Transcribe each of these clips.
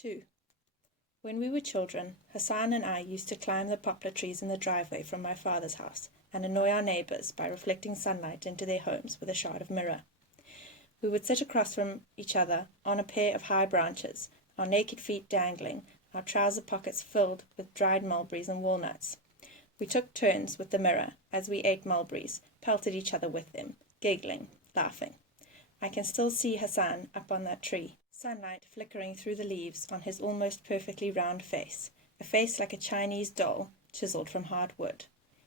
2. When we were children, Hassan and I used to climb the poplar trees in the driveway from my father's house and annoy our neighbours by reflecting sunlight into their homes with a shard of mirror. We would sit across from each other on a pair of high branches, our naked feet dangling, our trouser pockets filled with dried mulberries and walnuts. We took turns with the mirror as we ate mulberries, pelted each other with them, giggling, laughing. I can still see Hassan up on that tree, sunlight flickering through the leaves on his almost perfectly round face, a face like a Chinese doll chiselled from hard wood,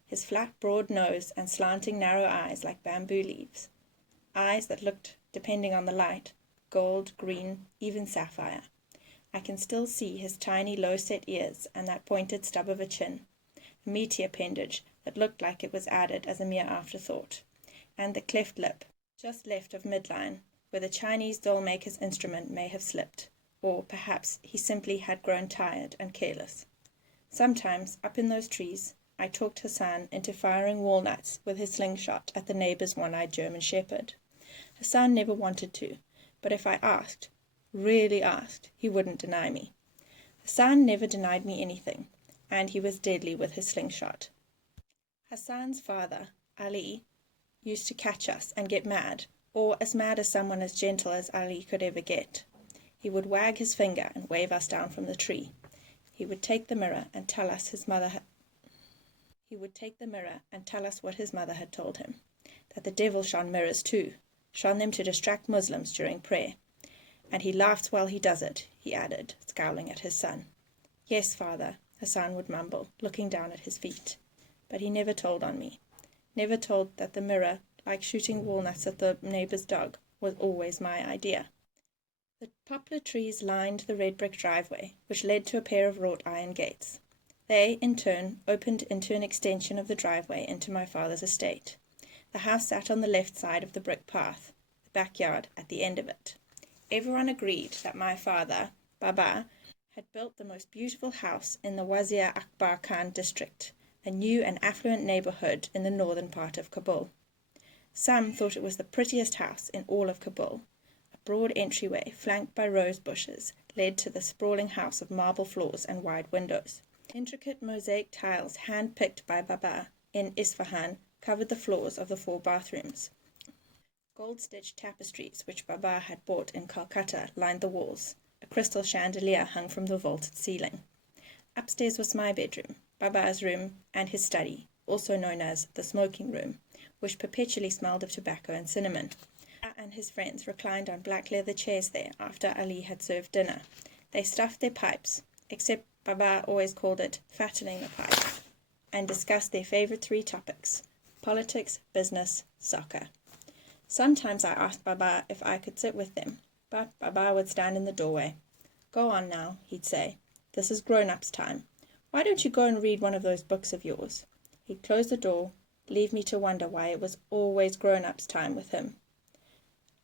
his flat, broad nose and slanting, narrow eyes like bamboo leaves, eyes that looked, depending on the light, gold, green, even sapphire. I can still see his tiny, low-set ears and that pointed stub of a chin, a meaty appendage that looked like it was added as a mere afterthought, and the cleft lip, just left of midline, where the Chinese doll-maker's instrument may have slipped, or perhaps he simply had grown tired and careless. Sometimes, up in those trees, I talked Hassan into firing walnuts with his slingshot at the neighbour's one-eyed German shepherd. Hassan never wanted to, but if I asked, really asked, he wouldn't deny me. Hassan never denied me anything, and he was deadly with his slingshot. Hassan's father, Ali, used to catch us and get mad, or as mad as someone as gentle as Ali could ever get. He would wag his finger and wave us down from the tree. He would take the mirror and tell us what his mother had told him, that the devil shone mirrors too, shone them to distract Muslims during prayer. And he laughs while he does it, he added, scowling at his son. Yes, father, Hassan would mumble, looking down at his feet. But he never told on me, never told that the mirror, like shooting walnuts at the neighbour's dog, was always my idea. The poplar trees lined the red brick driveway, which led to a pair of wrought iron gates. They, in turn, opened into an extension of the driveway into my father's estate. The house sat on the left side of the brick path, the backyard at the end of it. Everyone agreed that my father, Baba, had built the most beautiful house in the Wazir Akbar Khan district, a new and affluent neighbourhood in the northern part of Kabul. Some thought it was the prettiest house in all of Kabul. A broad entryway, flanked by rose bushes, led to the sprawling house of marble floors and wide windows. Intricate mosaic tiles hand-picked by Baba in Isfahan covered the floors of the 4 bathrooms. Gold-stitched tapestries, which Baba had bought in Calcutta, lined the walls. A crystal chandelier hung from the vaulted ceiling. Upstairs was my bedroom, Baba's room, and his study, also known as the smoking room, which perpetually smelled of tobacco and cinnamon. Baba and his friends reclined on black leather chairs there after Ali had served dinner. They stuffed their pipes, except Baba always called it fattening the pipe, and discussed their favourite 3 topics: politics, business, soccer. Sometimes I asked Baba if I could sit with them, but Baba would stand in the doorway. Go on now, he'd say. This is grown-ups' time. Why don't you go and read one of those books of yours? He'd close the door, leave me to wonder why it was always grown-ups' time with him.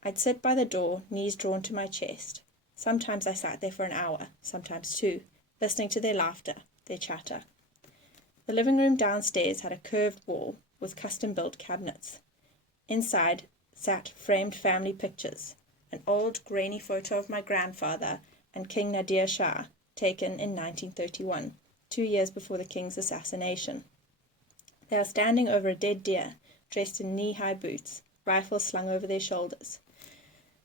I'd sit by the door, knees drawn to my chest. Sometimes I sat there for an hour, sometimes 2, listening to their laughter, their chatter. The living room downstairs had a curved wall with custom-built cabinets. Inside sat framed family pictures, an old grainy photo of my grandfather and King Nadir Shah, taken in 1931, 2 years before the king's assassination. They are standing over a dead deer, dressed in knee-high boots, rifles slung over their shoulders.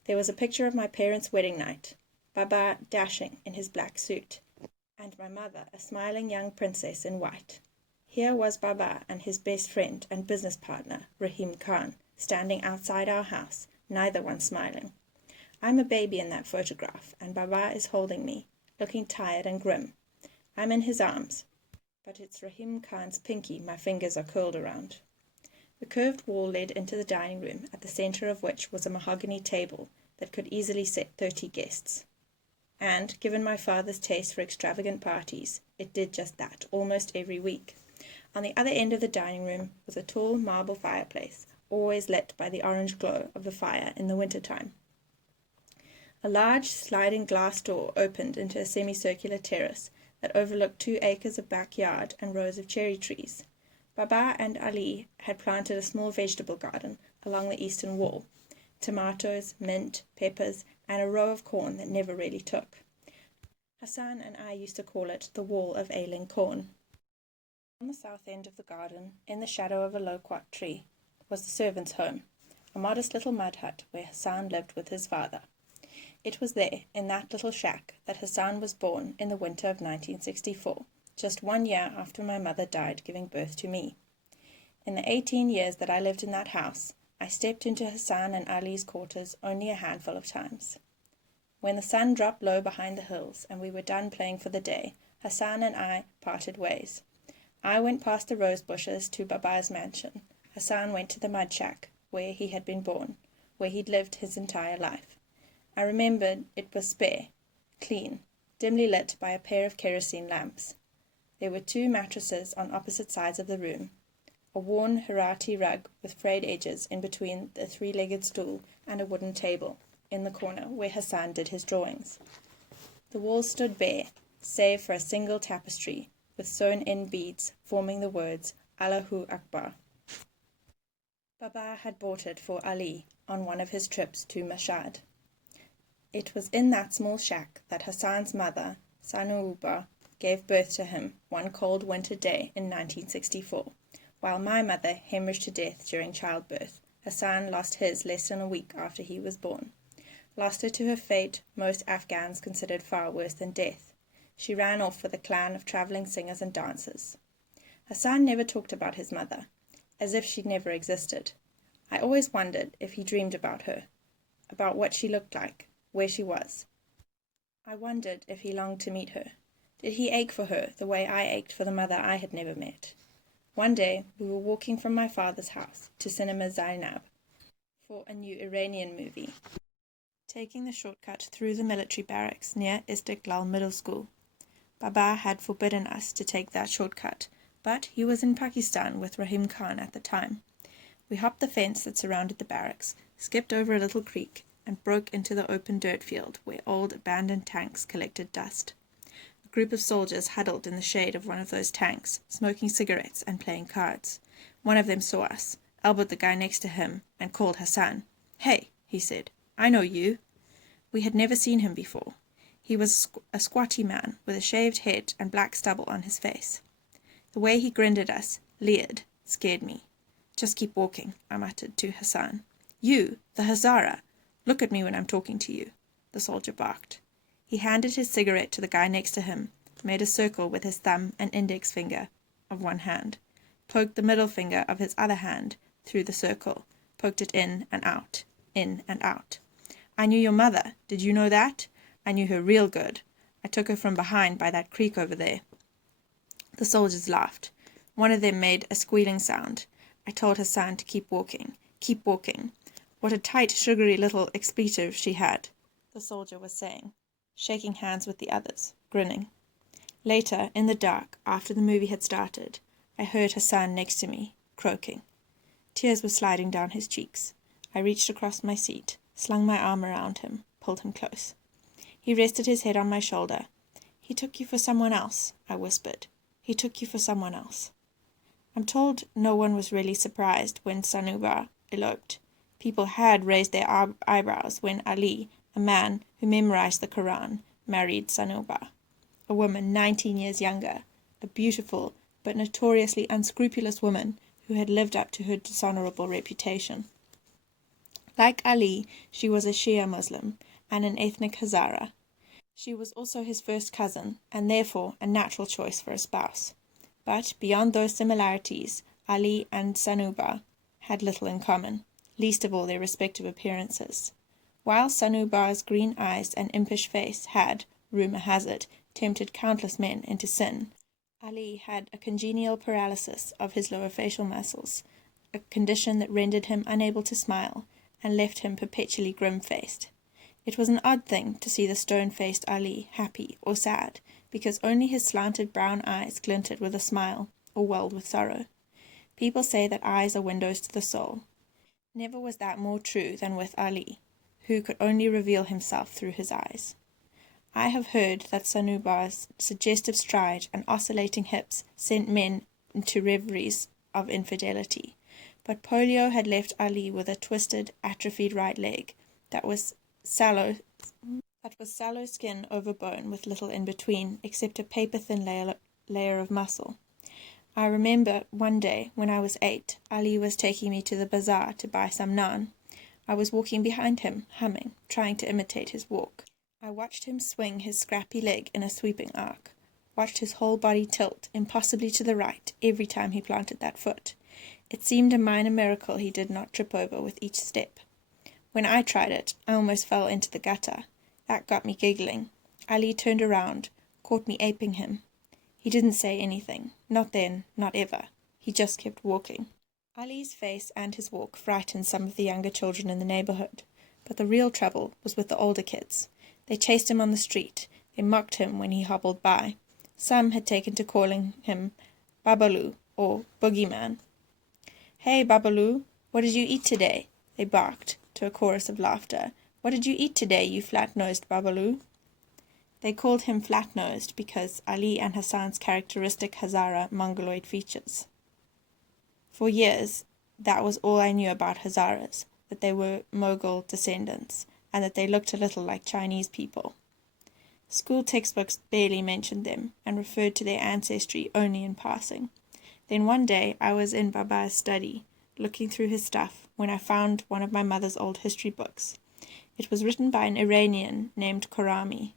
There was a picture of my parents' wedding night, Baba dashing in his black suit, and my mother, a smiling young princess in white. Here was Baba and his best friend and business partner, Rahim Khan, standing outside our house, neither one smiling. I'm a baby in that photograph, and Baba is holding me, looking tired and grim. I'm in his arms, but it's Rahim Khan's pinky my fingers are curled around. The curved wall led into the dining room, at the centre of which was a mahogany table that could easily sit 30 guests. And, given my father's taste for extravagant parties, it did just that almost every week. On the other end of the dining room was a tall marble fireplace, always lit by the orange glow of the fire in the winter-time. A large sliding glass door opened into a semicircular terrace that overlooked 2 acres of backyard and rows of cherry trees. Baba and Ali had planted a small vegetable garden along the eastern wall, tomatoes, mint, peppers, and a row of corn that never really took. Hassan and I used to call it the Wall of Ailing Corn. On the south end of the garden, in the shadow of a loquat tree, was the servants' home, a modest little mud hut where Hassan lived with his father. It was there, in that little shack, that Hassan was born in the winter of 1964, just 1 year after my mother died giving birth to me. In the 18 years that I lived in that house, I stepped into Hassan and Ali's quarters only a handful of times. When the sun dropped low behind the hills and we were done playing for the day, Hassan and I parted ways. I went past the rose bushes to Baba's mansion. Hassan went to the mud shack, where he had been born, where he'd lived his entire life. I remembered it was spare, clean, dimly lit by a pair of kerosene lamps. There were 2 mattresses on opposite sides of the room, a worn Harati rug with frayed edges in between the 3-legged stool, and a wooden table in the corner where Hassan did his drawings. The walls stood bare, save for a single tapestry with sewn-in beads forming the words Allahu Akbar. Baba had bought it for Ali on one of his trips to Mashhad. It was in that small shack that Hassan's mother, Sanouba, gave birth to him one cold winter day in 1964, while my mother hemorrhaged to death during childbirth. Hassan lost his less than a week after he was born. Lost her to her fate most Afghans considered far worse than death. She ran off with a clan of travelling singers and dancers. Hassan never talked about his mother, as if she'd never existed. I always wondered if he dreamed about her, about what she looked like, where she was. I wondered if he longed to meet her. Did he ache for her the way I ached for the mother I had never met? One day we were walking from my father's house to Cinema Zainab for a new Iranian movie, taking the shortcut through the military barracks near Istiklal Middle School. Baba had forbidden us to take that shortcut, but he was in Pakistan with Rahim Khan at the time. We hopped the fence that surrounded the barracks, skipped over a little creek, and broke into the open dirt field where old abandoned tanks collected dust. A group of soldiers huddled in the shade of one of those tanks, smoking cigarettes and playing cards. One of them saw us, elbowed the guy next to him, and called Hassan. "Hey," he said, "I know you." We had never seen him before. He was a squatty man with a shaved head and black stubble on his face. The way he grinned at us, leered, scared me. "Just keep walking," I muttered to Hassan. "You, the Hazara! Look at me when I'm talking to you," the soldier barked. He handed his cigarette to the guy next to him, made a circle with his thumb and index finger of one hand, poked the middle finger of his other hand through the circle, poked it in and out, in and out. "I knew your mother. Did you know that? I knew her real good. I took her from behind by that creek over there." The soldiers laughed. One of them made a squealing sound. I told Hassan to keep walking. Keep walking. What a tight, sugary little expletive she had, the soldier was saying, shaking hands with the others, grinning. Later, in the dark, after the movie had started, I heard Hassan next to me, croaking. Tears were sliding down his cheeks. I reached across my seat, slung my arm around him, pulled him close. He rested his head on my shoulder. "He took you for someone else," I whispered. "He took you for someone else." I'm told no one was really surprised when Sanouba eloped. People had raised their eyebrows when Ali, a man who memorized the Quran, married Sanouba, a woman 19 years younger, a beautiful but notoriously unscrupulous woman who had lived up to her dishonorable reputation. Like Ali, she was a Shia Muslim and an ethnic Hazara. She was also his first cousin, and therefore a natural choice for a spouse. But beyond those similarities, Ali and Sanouba had little in common, least of all their respective appearances. While Sanouba's green eyes and impish face had, rumour has it, tempted countless men into sin, Ali had a congenial paralysis of his lower facial muscles, a condition that rendered him unable to smile, and left him perpetually grim-faced. It was an odd thing to see the stone-faced Ali happy or sad, because only his slanted brown eyes glinted with a smile, or welled with sorrow. People say that eyes are windows to the soul. Never was that more true than with Ali, who could only reveal himself through his eyes. I have heard that Sanouba's suggestive stride and oscillating hips sent men into reveries of infidelity, but polio had left Ali with a twisted, atrophied right leg that was sallow That was sallow skin over bone with little in between, except a paper-thin layer of muscle. I remember one day, when I was 8, Ali was taking me to the bazaar to buy some naan. I was walking behind him, humming, trying to imitate his walk. I watched him swing his scrappy leg in a sweeping arc, watched his whole body tilt, impossibly to the right, every time he planted that foot. It seemed a minor miracle he did not trip over with each step. When I tried it, I almost fell into the gutter. That got me giggling. Ali turned around, caught me aping him. He didn't say anything. Not then, not ever. He just kept walking. Ali's face and his walk frightened some of the younger children in the neighborhood, but the real trouble was with the older kids. They chased him on the street. They mocked him when he hobbled by. Some had taken to calling him Babalu, or Boogeyman. "Hey, Babalu, what did you eat today?" they barked, to a chorus of laughter. "What did you eat today, you flat-nosed Babalu?" They called him flat-nosed because Ali and Hassan's characteristic Hazara Mongoloid features. For years, that was all I knew about Hazaras, that they were Mughal descendants, and that they looked a little like Chinese people. School textbooks barely mentioned them, and referred to their ancestry only in passing. Then one day I was in Baba's study, looking through his stuff, when I found one of my mother's old history books. It was written by an Iranian named Khorrami.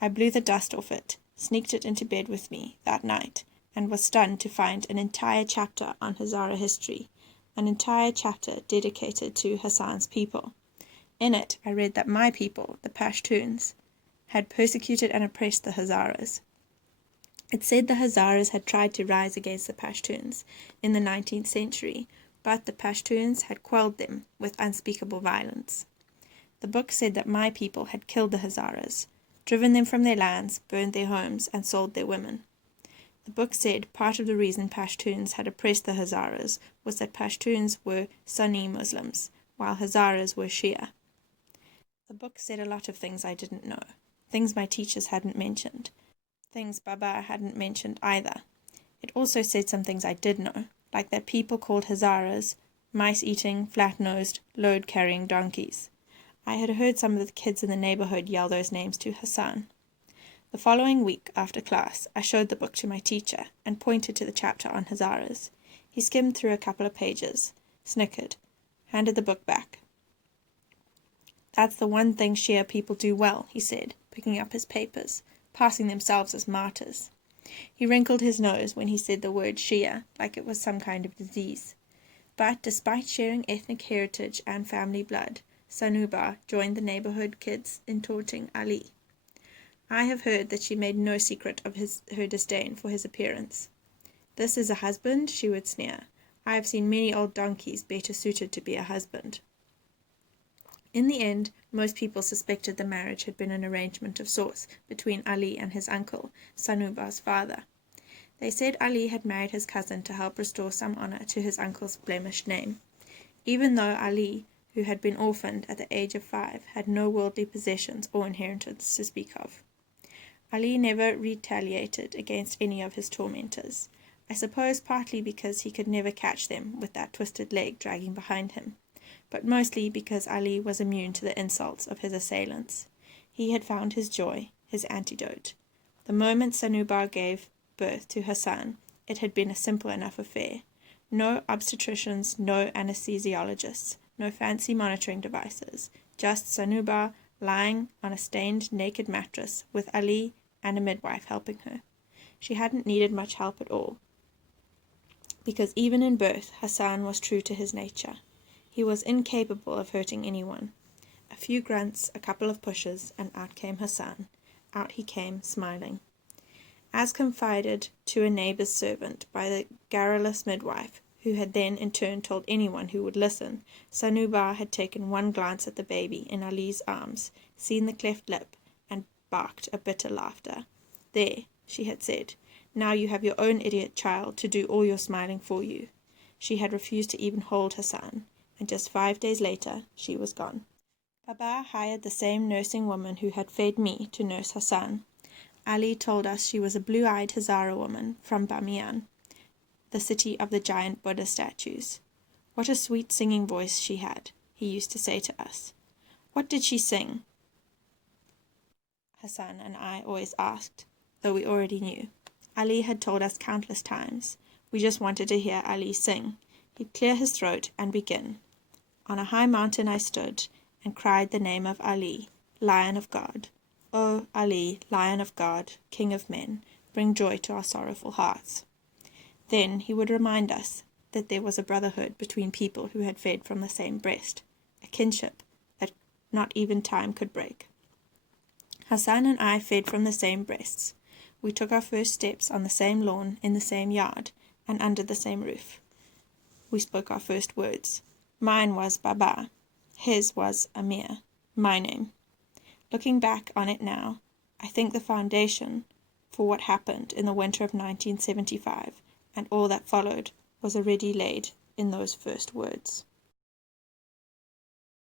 I blew the dust off it, sneaked it into bed with me that night, and was stunned to find an entire chapter on Hazara history, an entire chapter dedicated to Hassan's people. In it, I read that my people, the Pashtuns, had persecuted and oppressed the Hazaras. It said the Hazaras had tried to rise against the Pashtuns in the 19th century, but the Pashtuns had quelled them with unspeakable violence. The book said that my people had killed the Hazaras, driven them from their lands, burned their homes, and sold their women. The book said part of the reason Pashtuns had oppressed the Hazaras was that Pashtuns were Sunni Muslims, while Hazaras were Shia. The book said a lot of things I didn't know, things my teachers hadn't mentioned, things Baba hadn't mentioned either. It also said some things I did know, like that people called Hazaras mice-eating, flat-nosed, load-carrying donkeys. I had heard some of the kids in the neighborhood yell those names to Hassan. The following week, after class, I showed the book to my teacher and pointed to the chapter on Hazaras. He skimmed through a couple of pages, snickered, handed the book back. "That's the one thing Shia people do well," he said, picking up his papers, passing themselves as martyrs. He wrinkled his nose when he said the word Shia, like it was some kind of disease. But despite sharing ethnic heritage and family blood, Sanuba joined the neighborhood kids in taunting Ali. I have heard that she made no secret of her disdain for his appearance. "This is a husband?" she would sneer. "I have seen many old donkeys better suited to be a husband." In the end, most people suspected the marriage had been an arrangement of sorts between Ali and his uncle, Sanuba's father. They said Ali had married his cousin to help restore some honor to his uncle's blemished name. Even though Ali, who had been orphaned at the age of 5, had no worldly possessions or inheritance to speak of. Ali never retaliated against any of his tormentors, I suppose partly because he could never catch them with that twisted leg dragging behind him, but mostly because Ali was immune to the insults of his assailants. He had found his joy, his antidote. The moment Sanuba gave birth to Hassan, it had been a simple enough affair. No obstetricians, no anesthesiologists, no fancy monitoring devices, just Sanuba lying on a stained, naked mattress with Ali and a midwife helping her. She hadn't needed much help at all, because even in birth, Hassan was true to his nature. He was incapable of hurting anyone. A few grunts, a couple of pushes, and out came Hassan. Out he came, smiling. As confided to a neighbour's servant by the garrulous midwife, who had then in turn told anyone who would listen, Sanuba had taken one glance at the baby in Ali's arms, seen the cleft lip, and barked a bitter laughter. "There," she had said, "now you have your own idiot child to do all your smiling for you." She had refused to even hold Hassan, and just 5 days later she was gone. Baba hired the same nursing woman who had fed me to nurse Hassan. Ali told us she was a blue-eyed Hazara woman from Bamiyan, the city of the giant Buddha statues. "What a sweet singing voice she had," he used to say to us. "What did she sing?" Hassan and I always asked, though we already knew. Ali had told us countless times. We just wanted to hear Ali sing. He'd clear his throat and begin. On a high mountain I stood, and cried the name of Ali, Lion of God. O Ali, Lion of God, King of men, bring joy to our sorrowful hearts. Then he would remind us that there was a brotherhood between people who had fed from the same breast, a kinship that not even time could break. Hassan and I fed from the same breasts. We took our first steps on the same lawn, in the same yard, and under the same roof. We spoke our first words. Mine was Baba. His was Amir, my name. Looking back on it now, I think the foundation for what happened in the winter of 1975 and all that followed was already laid in those first words.